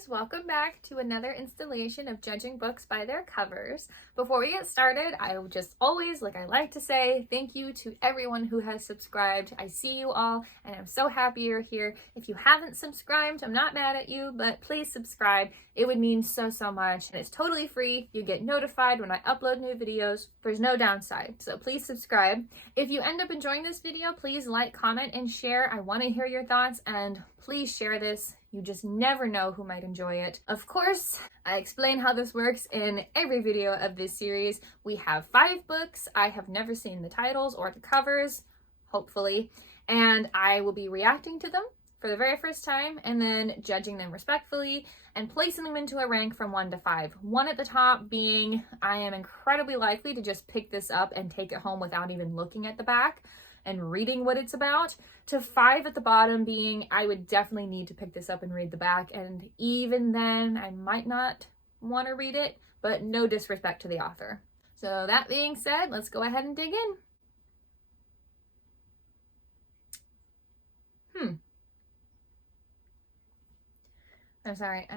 guys, welcome back to another installation of judging books by their covers. Before we get started, I would just always, like I like to say, thank you to everyone who has subscribed. I see you all and I'm so happy you're here. If you haven't subscribed, I'm not mad at you, but please subscribe. It would mean so much, and it's totally free. You get notified when I upload new videos. There's no downside, so please subscribe. If you end up enjoying this video, please like, comment, and share. I want to hear your thoughts, and please share this. You just never know who might enjoy it. Of course, I explain how this works in every video of this series. We have 5 books. I have never seen the titles or the covers, hopefully, and I will be reacting to them for the very first time and then judging them respectfully and placing them into a rank from 1 to 5. 1 at the top being I am incredibly likely to just pick this up and take it home without even looking at the back and reading what it's about, to 5 at the bottom being I would definitely need to pick this up and read the back, and even then I might not want to read it, but no disrespect to the author. So that being said, let's go ahead and dig in. I'm sorry,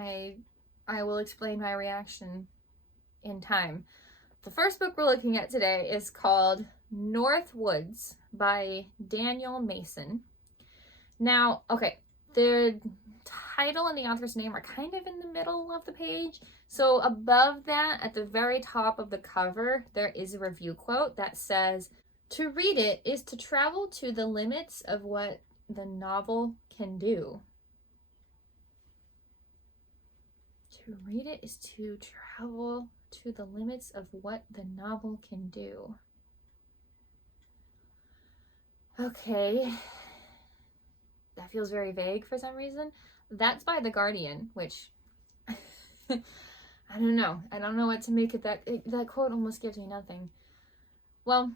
I will explain my reaction in time. The first book we're looking at today is called North Woods by Daniel Mason. Now, okay, the title and the author's name are kind of in the middle of the page. So above that, at the very top of the cover, there is a review quote that says, "To read it is to travel to the limits of what the novel can do." To read it is to travel to the limits of what the novel can do. Okay, that feels very vague for some reason. That's by The Guardian, which I don't know. I don't know what to make of that. That quote almost gives me nothing. Well,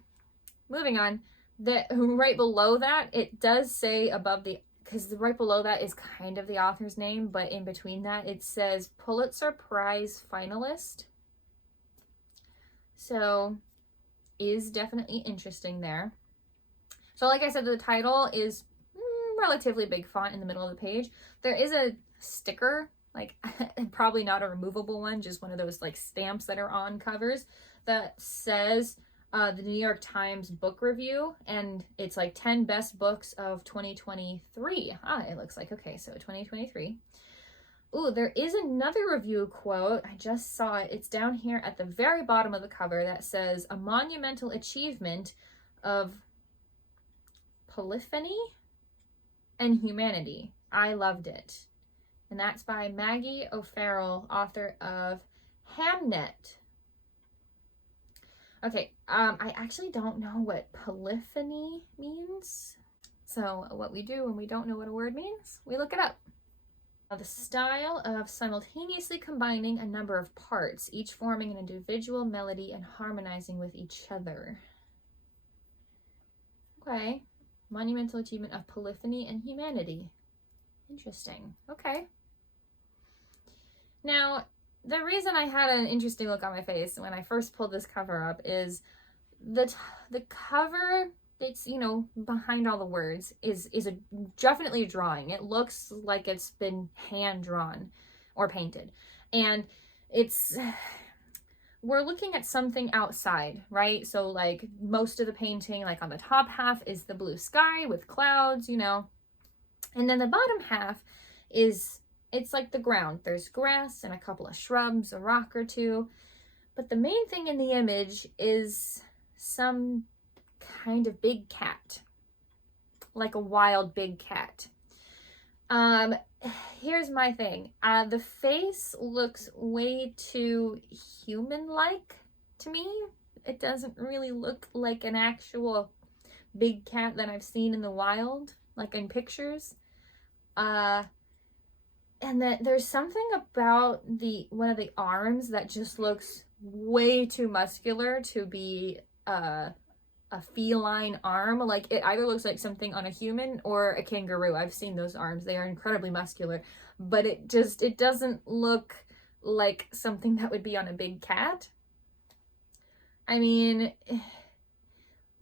moving on. Right below that, it does say above the, because right below that is kind of the author's name, but in between that it says Pulitzer Prize finalist. So is definitely interesting there. So like I said, the title is relatively big font in the middle of the page. There is a sticker, like probably not a removable one, just one of those like stamps that are on covers that says the New York Times book review, and it's like 10 best books of 2023. It looks like, okay, so 2023. Ooh, there is another review quote. I just saw it. It's down here at the very bottom of the cover that says, "A monumental achievement of polyphony and humanity. I loved it." And that's by Maggie O'Farrell, author of Hamnet. Okay, I actually don't know what polyphony means. So what we do when we don't know what a word means, we look it up. The style of simultaneously combining a number of parts, each forming an individual melody and harmonizing with each other. Okay, monumental achievement of polyphony and humanity. Interesting. Okay. Now, the reason I had an interesting look on my face when I first pulled this cover up is the cover that's, you know, behind all the words is definitely a drawing. It looks like it's been hand drawn or painted. And we're looking at something outside, right? So like most of the painting, like on the top half is the blue sky with clouds, you know, and then the bottom half it's like the ground. There's grass and a couple of shrubs, a rock or two. But the main thing in the image is some kind of big cat, like a wild big cat. Here's my thing. The face looks way too human-like to me. It doesn't really look like an actual big cat that I've seen in the wild, like in pictures. And then there's something about one of the arms that just looks way too muscular to be a feline arm. Like it either looks like something on a human or a kangaroo. I've seen those arms. They are incredibly muscular, but it doesn't look like something that would be on a big cat. I mean,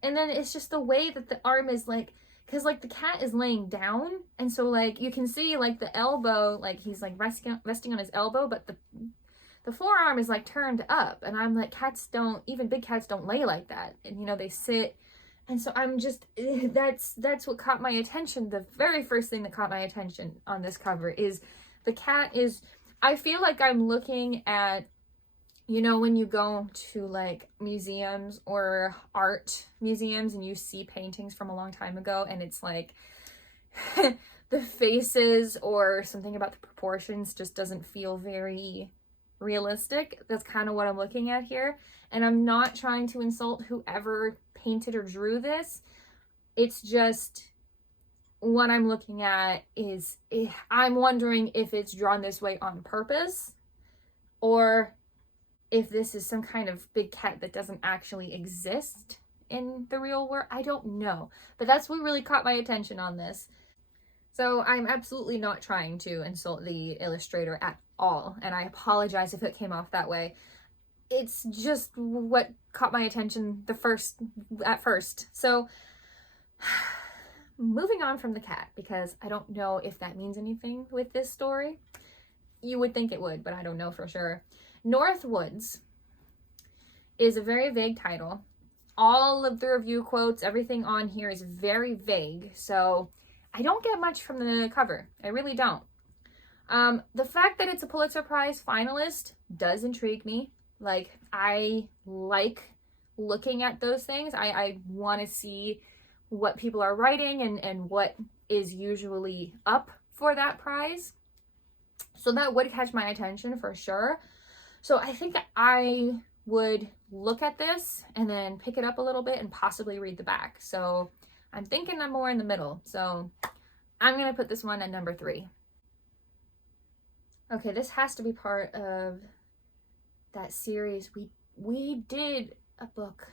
and then it's just the way that the arm is like because like the cat is laying down, and so like you can see like the elbow, like he's like resting on his elbow, but the forearm is like turned up, and I'm like, cats don't, even big cats don't lay like that, and you know, they sit. And so I'm just, that's what caught my attention. The very first thing that caught my attention on this cover is the cat is, I feel like I'm looking at, you know, when you go to like museums or art museums and you see paintings from a long time ago, and it's like the faces or something about the proportions just doesn't feel very realistic. That's kind of what I'm looking at here. And I'm not trying to insult whoever painted or drew this. It's just what I'm looking at is, I'm wondering if it's drawn this way on purpose, or if this is some kind of big cat that doesn't actually exist in the real world. I don't know, but that's what really caught my attention on this. So I'm absolutely not trying to insult the illustrator at all, and I apologize if it came off that way. It's just what caught my attention at first. So moving on from the cat, because I don't know if that means anything with this story. You would think it would, but I don't know for sure. Northwoods is a very vague title. All of the review quotes, everything on here is very vague, so I don't get much from the cover. I really don't. The fact that it's a Pulitzer Prize finalist does intrigue me. Like, I like looking at those things. I want to see what people are writing and what is usually up for that prize. So that would catch my attention for sure. So I think I would look at this and then pick it up a little bit and possibly read the back. So I'm thinking I'm more in the middle. So I'm going to put this one at number 3. Okay, this has to be part of that series. We did a book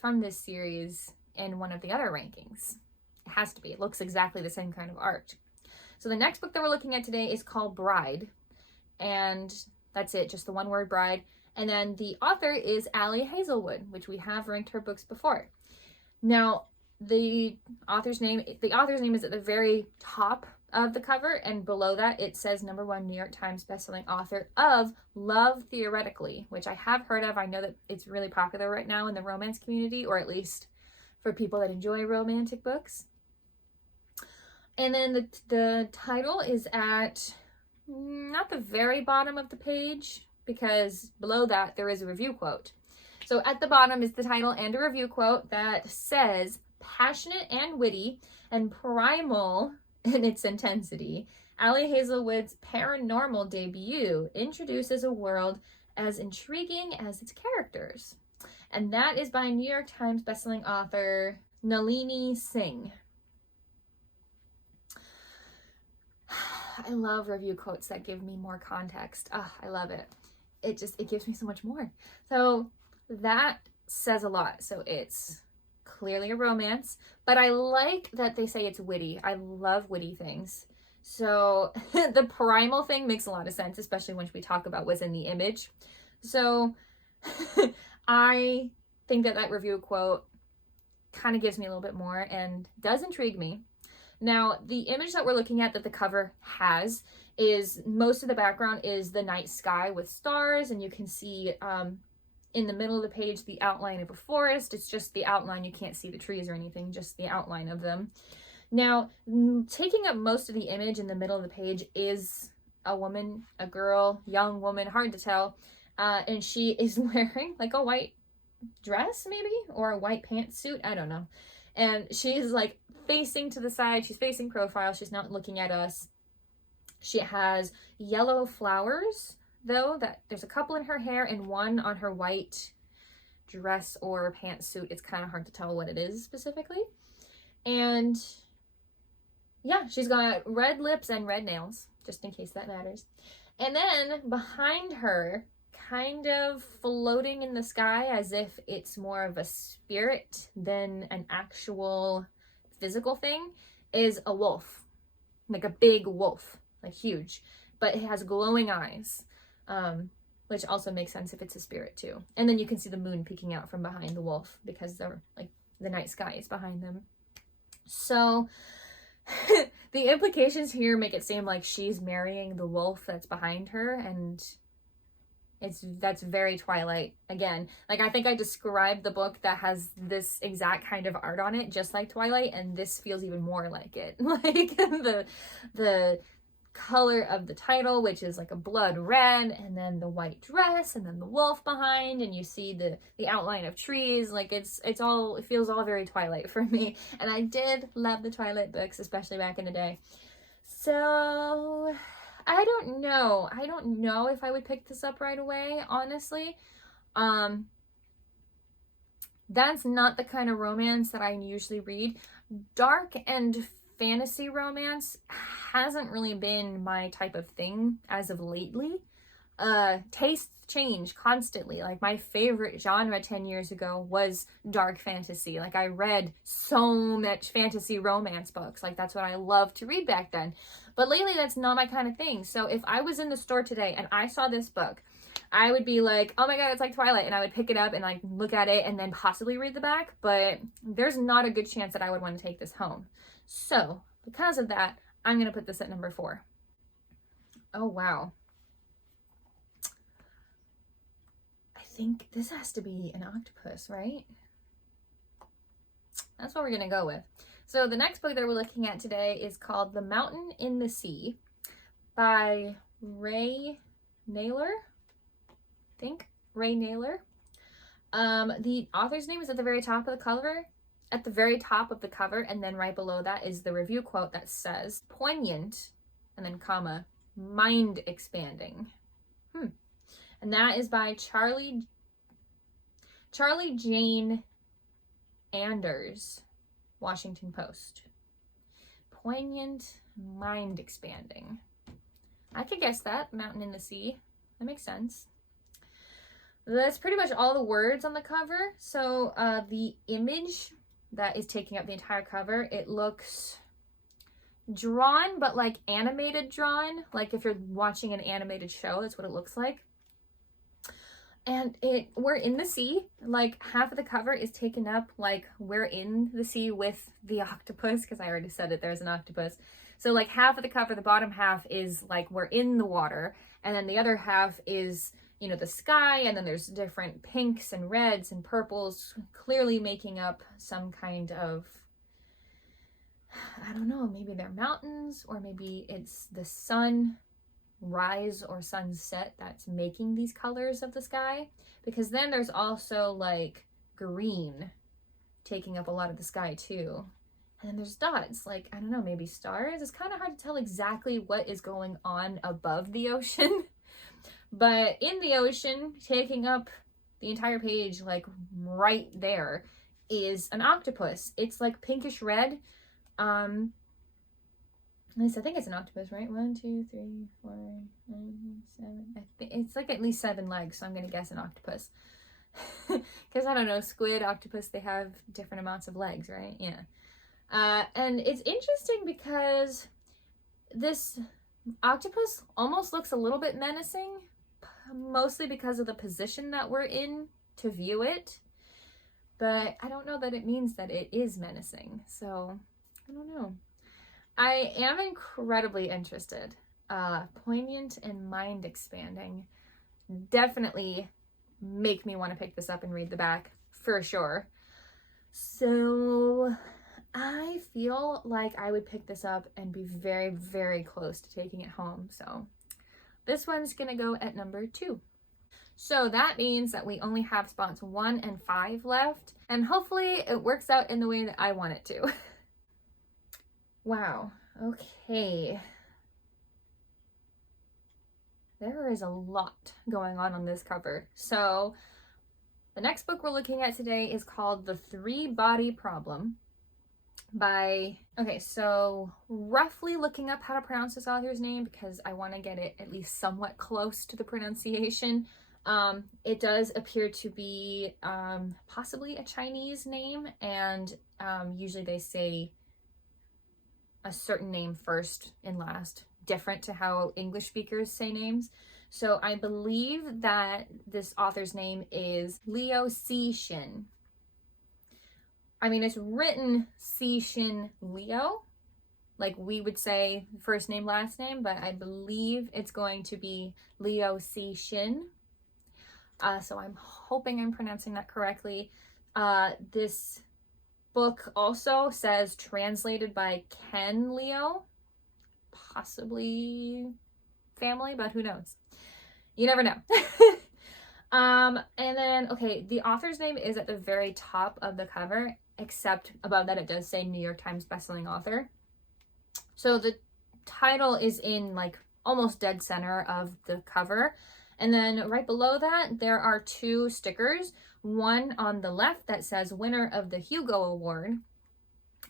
from this series in one of the other rankings. It has to be. It looks exactly the same kind of art. So the next book that we're looking at today is called Bride. And that's it, just the one word, Bride. And then the author is Ali Hazelwood, which we have ranked her books before. Now, the author's name is at the very top of the cover, and below that it says #1 New York Times bestselling author of Love Theoretically, which I have heard of. I know that it's really popular right now in the romance community, or at least for people that enjoy romantic books. And then the title is at not the very bottom of the page, because below that there is a review quote. So at the bottom is the title and a review quote that says, "Passionate and witty and primal in its intensity, Ali Hazelwood's paranormal debut introduces a world as intriguing as its characters." And that is by New York Times bestselling author Nalini Singh. I love review quotes that give me more context. I love it. It gives me so much more. So that says a lot. So it's clearly a romance, but I like that they say it's witty. I love witty things. So the primal thing makes a lot of sense, especially when we talk about what's in the image. So I think that review quote kind of gives me a little bit more and does intrigue me. Now, the image that we're looking at that the cover has is, most of the background is the night sky with stars, and you can see in the middle of the page the outline of a forest. It's just the outline, you can't see the trees or anything, just the outline of them. Now, taking up most of the image in the middle of the page is a woman, a girl, young woman, hard to tell, and she is wearing like a white dress maybe, or a white pantsuit, I don't know. And she's like facing to the side, she's facing profile, she's not looking at us. She has yellow flowers, though, that there's a couple in her hair and one on her white dress or pantsuit. It's kind of hard to tell what it is specifically. And yeah, she's got red lips and red nails, just in case that matters. And then behind her, kind of floating in the sky as if it's more of a spirit than an actual physical thing, is a wolf, like a big wolf, like huge, but it has glowing eyes, which also makes sense if it's a spirit too. And then you can see the moon peeking out from behind the wolf because they're like the night sky is behind them. So the implications here make it seem like she's marrying the wolf that's behind her, and that's very Twilight again. Like, I think I described the book that has this exact kind of art on it just like Twilight, and this feels even more like it. Like the color of the title, which is like a blood red, and then the white dress, and then the wolf behind, and you see the outline of trees. Like, it feels all very Twilight for me, and I did love the Twilight books, especially back in the day. So I don't know if I would pick this up right away, honestly. That's not the kind of romance that I usually read. Dark and fantasy romance hasn't really been my type of thing as of lately. Tastes change constantly. Like, my favorite genre 10 years ago was dark fantasy. Like, I read so much fantasy romance books. Like, that's what I loved to read back then. But lately, that's not my kind of thing. So if I was in the store today and I saw this book, I would be like, oh my god, it's like Twilight, and I would pick it up and like look at it and then possibly read the back, but there's not a good chance that I would want to take this home. So because of that, I'm going to put this at number 4. Oh, wow. I think this has to be an octopus, right? That's what we're going to go with. So the next book that we're looking at today is called The Mountain in the Sea by Ray Naylor. I think Ray Naylor. The author's name is at the very top of the cover. At the very top of the cover, and then right below that is the review quote that says, poignant, and then comma, mind expanding. And that is by Charlie Jane Anders, Washington Post. Poignant, mind expanding. I could guess that. Mountain in the Sea. That makes sense. That's pretty much all the words on the cover. So the image that is taking up the entire cover, it looks drawn, but like animated drawn. Like if you're watching an animated show, that's what it looks like. And we're in the sea. Like, half of the cover is taken up like we're in the sea with the octopus, because I already said it, there's an octopus. So like half of the cover, the bottom half is like we're in the water, and then the other half is, you know, the sky, and then there's different pinks and reds and purples, clearly making up some kind of, I don't know, maybe they're mountains, or maybe it's the sun rise or sunset that's making these colors of the sky, because then there's also like green taking up a lot of the sky too, and then there's dots, like, I don't know, maybe stars. It's kind of hard to tell exactly what is going on above the ocean. But in the ocean, taking up the entire page, like right there, is an octopus. It's like pinkish red. At least I think it's an octopus, right? 1, 2, 3, 4, 5, 7. I think it's like at least 7 legs, so I'm gonna guess an octopus. Because I don't know, squid, octopus, they have different amounts of legs, right? Yeah. And it's interesting because this octopus almost looks a little bit menacing, mostly because of the position that we're in to view it. But I don't know that it means that it is menacing, so I don't know. I am incredibly interested. Poignant and mind expanding. Definitely make me want to pick this up and read the back, for sure. So I feel like I would pick this up and be very, very close to taking it home. So this one's gonna go at number 2. So that means that we only have spots 1 and 5 left, and hopefully it works out in the way that I want it to. Wow, okay. There is a lot going on this cover. So the next book we're looking at today is called The 3-Body Problem by, okay, so roughly looking up how to pronounce this author's name because I want to get it at least somewhat close to the pronunciation. It does appear to be possibly a Chinese name, and usually they say a certain name first and last, different to how English speakers say names. So I believe that this author's name is Liu Cixin. I mean, it's written Cixin Liu, like we would say first name, last name, but I believe it's going to be Liu Cixin. So I'm hoping I'm pronouncing that correctly. This book also says translated by Ken Liu, possibly family, but who knows? You never know. And then, okay, the author's name is at the very top of the cover, except above that it does say New York Times bestselling author. So the title is in like almost dead center of the cover. And then right below that, there are two stickers. One on the left that says winner of the Hugo Award.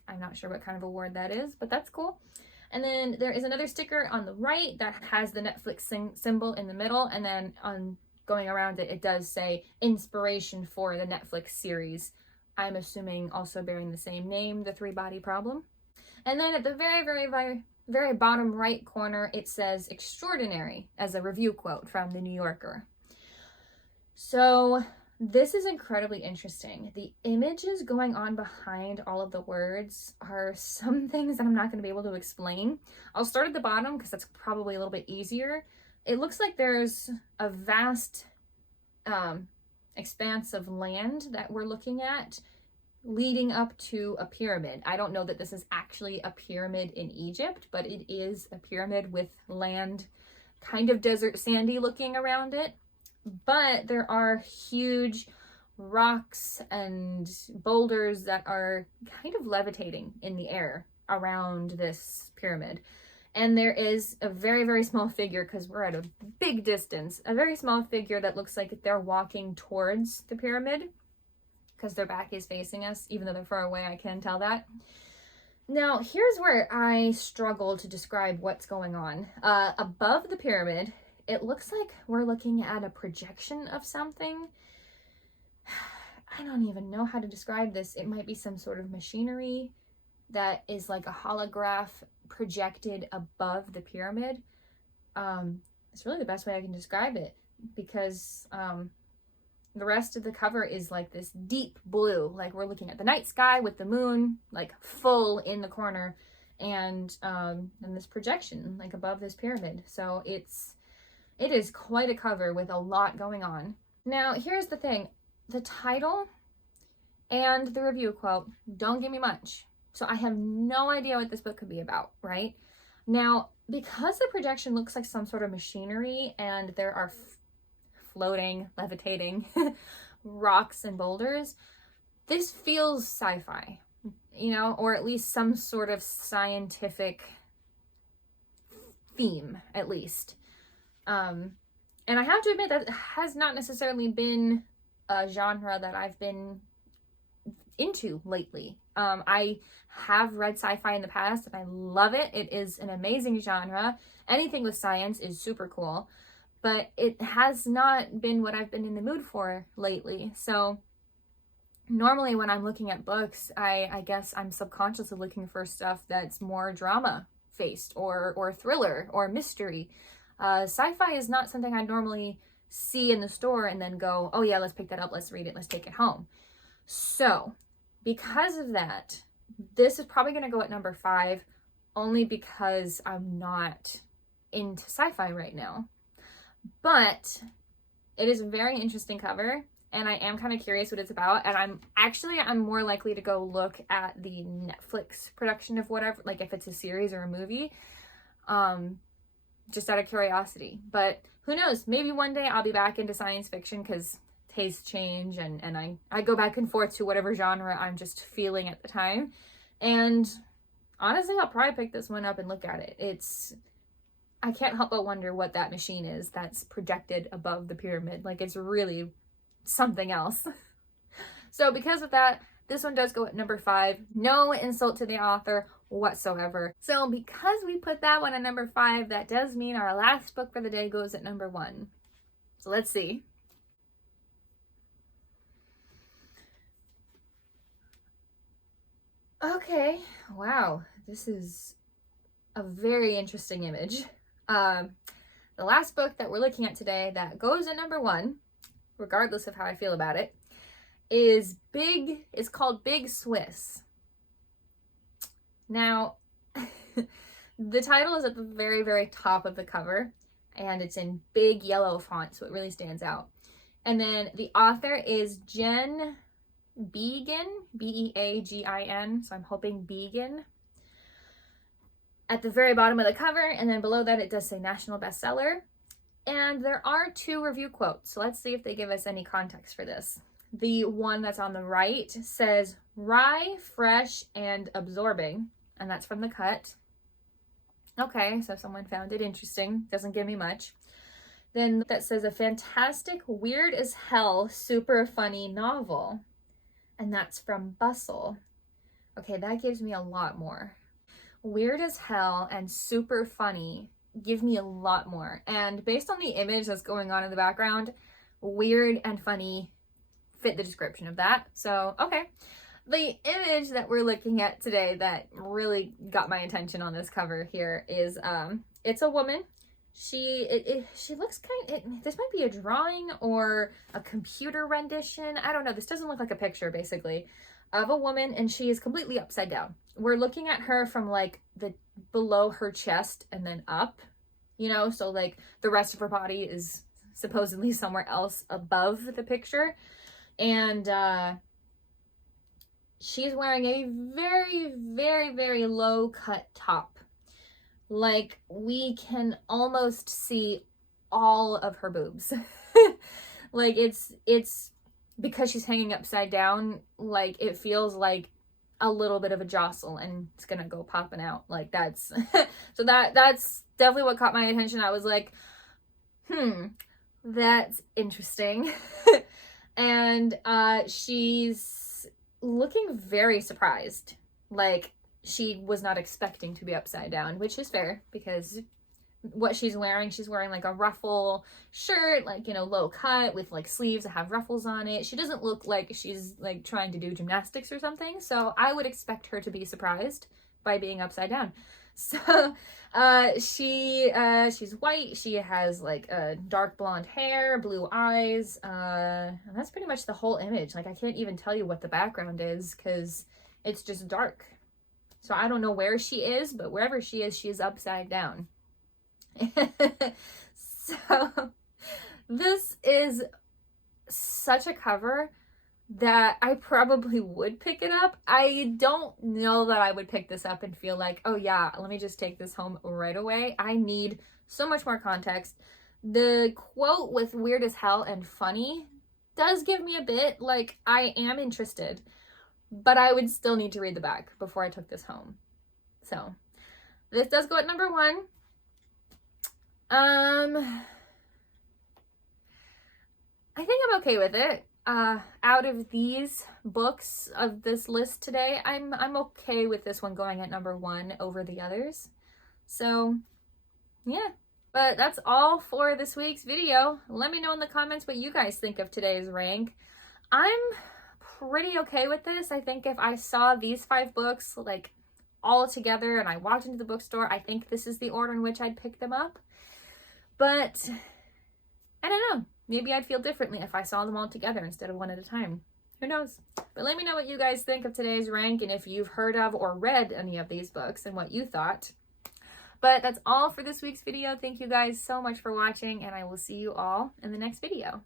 I'm not sure what kind of award that is, but that's cool. And then there is another sticker on the right that has the Netflix symbol in the middle. And then on going around it, it does say inspiration for the Netflix series. I'm assuming also bearing the same name, The Three Body Problem. And then at the very bottom right corner, it says extraordinary as a review quote from the New Yorker. So this is incredibly interesting. The images going on behind all of the words are some things that I'm not going to be able to explain. I'll start at the bottom because that's probably a little bit easier. It looks like there's a vast expanse of land that we're looking at leading up to a pyramid. I don't know that this is actually a pyramid in Egypt, but it is a pyramid with land kind of desert sandy looking around it. But there are huge rocks and boulders that are kind of levitating in the air around this pyramid. And there is a very small figure, because we're at a big distance, a very small figure that looks like they're walking towards the pyramid because their back is facing us. Even though they're far away, I can tell that. Now, here's where I struggle to describe what's going on. Above the pyramid, it looks like we're looking at a projection of something. I don't even know how to describe this. It might be some sort of machinery that is like a holograph projected above the pyramid. It's really the best way I can describe it, because the rest of the cover is like this deep blue, like we're looking at the night sky with the moon like full in the corner, and this projection like above this pyramid. So it is quite a cover with a lot going on. Now, here's the thing. The title and the review quote don't give me much. So I have no idea what this book could be about, right? Now, because the projection looks like some sort of machinery and there are floating, levitating rocks and boulders, this feels sci-fi, you know, or at least some sort of scientific theme, at least. And I have to admit that has not necessarily been a genre that I've been into lately. I have read sci-fi in the past and I love it. It is an amazing genre. Anything with science is super cool, but it has not been what I've been in the mood for lately. So normally when I'm looking at books, I guess I'm subconsciously looking for stuff that's more drama-faced or thriller or mystery. Sci-fi is not something I normally see in the store and then go, oh yeah, let's pick that up, let's read it, let's take it home. So because of that, this is probably going to go at number 5, only because I'm not into sci-fi right now. But it is a very interesting cover, and I am kind of curious what it's about. And I'm more likely to go look at the Netflix production of whatever, like if it's a series or a movie, just out of curiosity. But who knows? Maybe one day I'll be back into science fiction, because tastes change, and I go back and forth to whatever genre I'm just feeling at the time. And honestly, I'll probably pick this one up and look at it. I can't help but wonder what that machine is that's projected above the pyramid. Like, it's really something else. So because of that, this one does go at number 5. No insult to the author whatsoever. So because we put that one at number 5, that does mean our last book for the day goes at number 1. So let's see. Okay, wow, this is a very interesting image. The last book that we're looking at today that goes at number 1, regardless of how I feel about it, is big. It's called Big Swiss. Now, the title is at the very, very top of the cover, and it's in big yellow font, so it really stands out. And then the author is Jen Beagin, Beagin, so I'm hoping Beagin. At the very bottom of the cover, and then below that it does say national bestseller. And there are 2 review quotes, so let's see if they give us any context for this. The one that's on the right says, "Rye, fresh, and absorbing," and that's from The Cut. Okay, so someone found it interesting. Doesn't give me much. Then that says, "A fantastic, weird as hell, super funny novel," and that's from Bustle. Okay, that gives me a lot more. Weird as hell and super funny give me a lot more. And based on the image that's going on in the background, weird and funny fit the description of that. So, okay. The image that we're looking at today that really got my attention on this cover here is, it's a woman. She looks this might be a drawing or a computer rendition. I don't know. This doesn't look like a picture, basically, of a woman, and she is completely upside down. We're looking at her from like the below her chest and then up, you know, so like the rest of her body is supposedly somewhere else above the picture. And she's wearing a very, very, very low cut top. Like, we can almost see all of her boobs. Like, it's because she's hanging upside down, like, it feels like a little bit of a jostle and it's gonna go popping out. Like, that's so that's definitely what caught my attention. I was like, that's interesting. And she's looking very surprised, like she was not expecting to be upside down, which is fair because what she's wearing like a ruffle shirt, like, you know, low cut with like sleeves that have ruffles on it. She doesn't look like she's like trying to do gymnastics or something, so I would expect her to be surprised by being upside down. So she's white. She has like dark blonde hair, blue eyes, and that's pretty much the whole image. Like, I can't even tell you what the background is because it's just dark. So I don't know where she is, but wherever she is upside down. So this is such a cover that I probably would pick it up. I don't know that I would pick this up and feel like, oh yeah, let me just take this home right away. I need so much more context. The quote with weird as hell and funny does give me a bit, like, I am interested, but I would still need to read the back before I took this home. So this does go at number 1. I think I'm okay with it. Out of these books of this list today, I'm okay with this one going at number 1 over the others. So yeah, but that's all for this week's video. Let me know in the comments what you guys think of today's rank. I'm pretty okay with this. I think if I saw these 5 books like all together and I walked into the bookstore, I think this is the order in which I'd pick them up. But I don't know. Maybe I'd feel differently if I saw them all together instead of one at a time. Who knows? But let me know what you guys think of today's rank and if you've heard of or read any of these books and what you thought. But that's all for this week's video. Thank you guys so much for watching, and I will see you all in the next video.